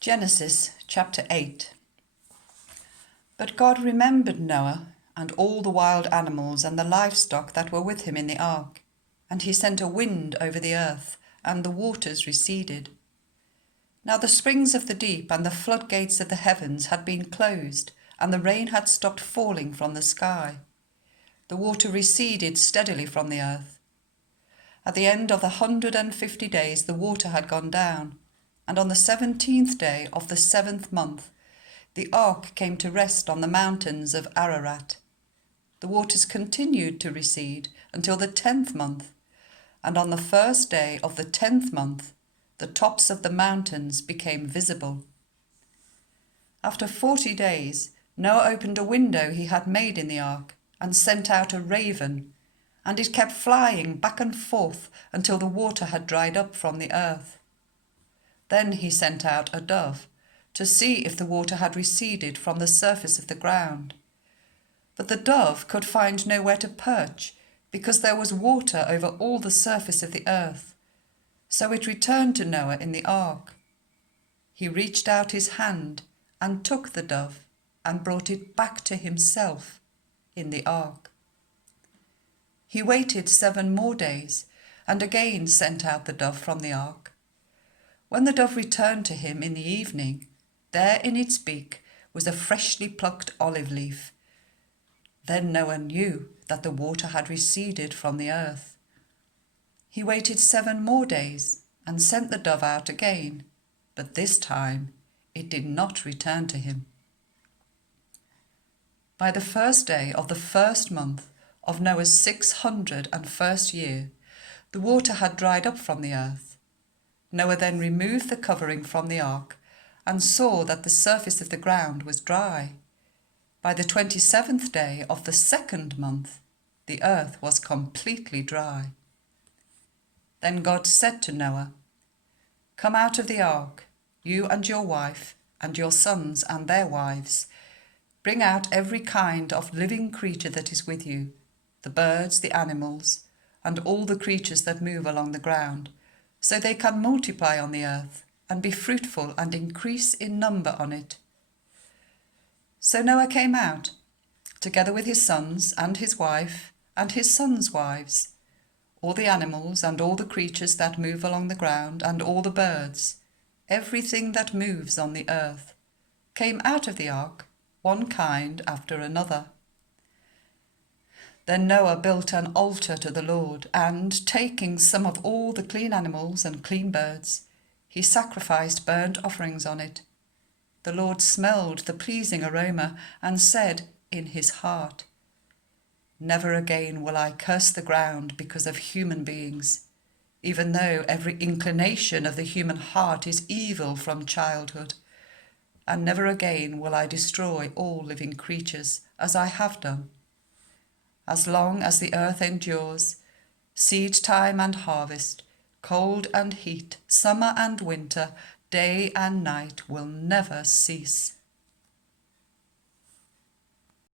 Genesis chapter 8. But God remembered Noah and all the wild animals and the livestock that were with him in the ark, and he sent a wind over the earth, and the waters receded. Now the springs of the deep and the floodgates of the heavens had been closed, and the rain had stopped falling from the sky. The water receded steadily from the earth. At the end of the 150 days the water had gone down, and on the 17th day of the 7th month the ark came to rest on the mountains of Ararat. The waters continued to recede until the 10th month, and on the first day of the 10th month the tops of the mountains became visible. After 40 days Noah opened a window he had made in the ark and sent out a raven, and it kept flying back and forth until the water had dried up from the earth. Then he sent out a dove to see if the water had receded from the surface of the ground. But the dove could find nowhere to perch, because there was water over all the surface of the earth. So it returned to Noah in the ark. He reached out his hand and took the dove and brought it back to himself in the ark. He waited 7 more days and again sent out the dove from the ark. When the dove returned to him in the evening, there in its beak was a freshly plucked olive leaf. Then Noah knew that the water had receded from the earth. He waited 7 more days and sent the dove out again, but this time it did not return to him. By the first day of the 1st month of Noah's 601st year, the water had dried up from the earth. Noah then removed the covering from the ark and saw that the surface of the ground was dry. By the 27th day of the 2nd month, the earth was completely dry. Then God said to Noah, "Come out of the ark, you and your wife, and your sons and their wives. Bring out every kind of living creature that is with you, the birds, the animals, and all the creatures that move along the ground, so they can multiply on the earth and be fruitful and increase in number on it." So Noah came out, together with his sons and his wife and his sons' wives. All the animals and all the creatures that move along the ground and all the birds, everything that moves on the earth, came out of the ark, one kind after another. Then Noah built an altar to the Lord, and taking some of all the clean animals and clean birds, he sacrificed burnt offerings on it. The Lord smelled the pleasing aroma and said in his heart, "Never again will I curse the ground because of human beings, even though every inclination of the human heart is evil from childhood. And never again will I destroy all living creatures as I have done. As long as the earth endures, seed time and harvest, cold and heat, summer and winter, day and night will never cease."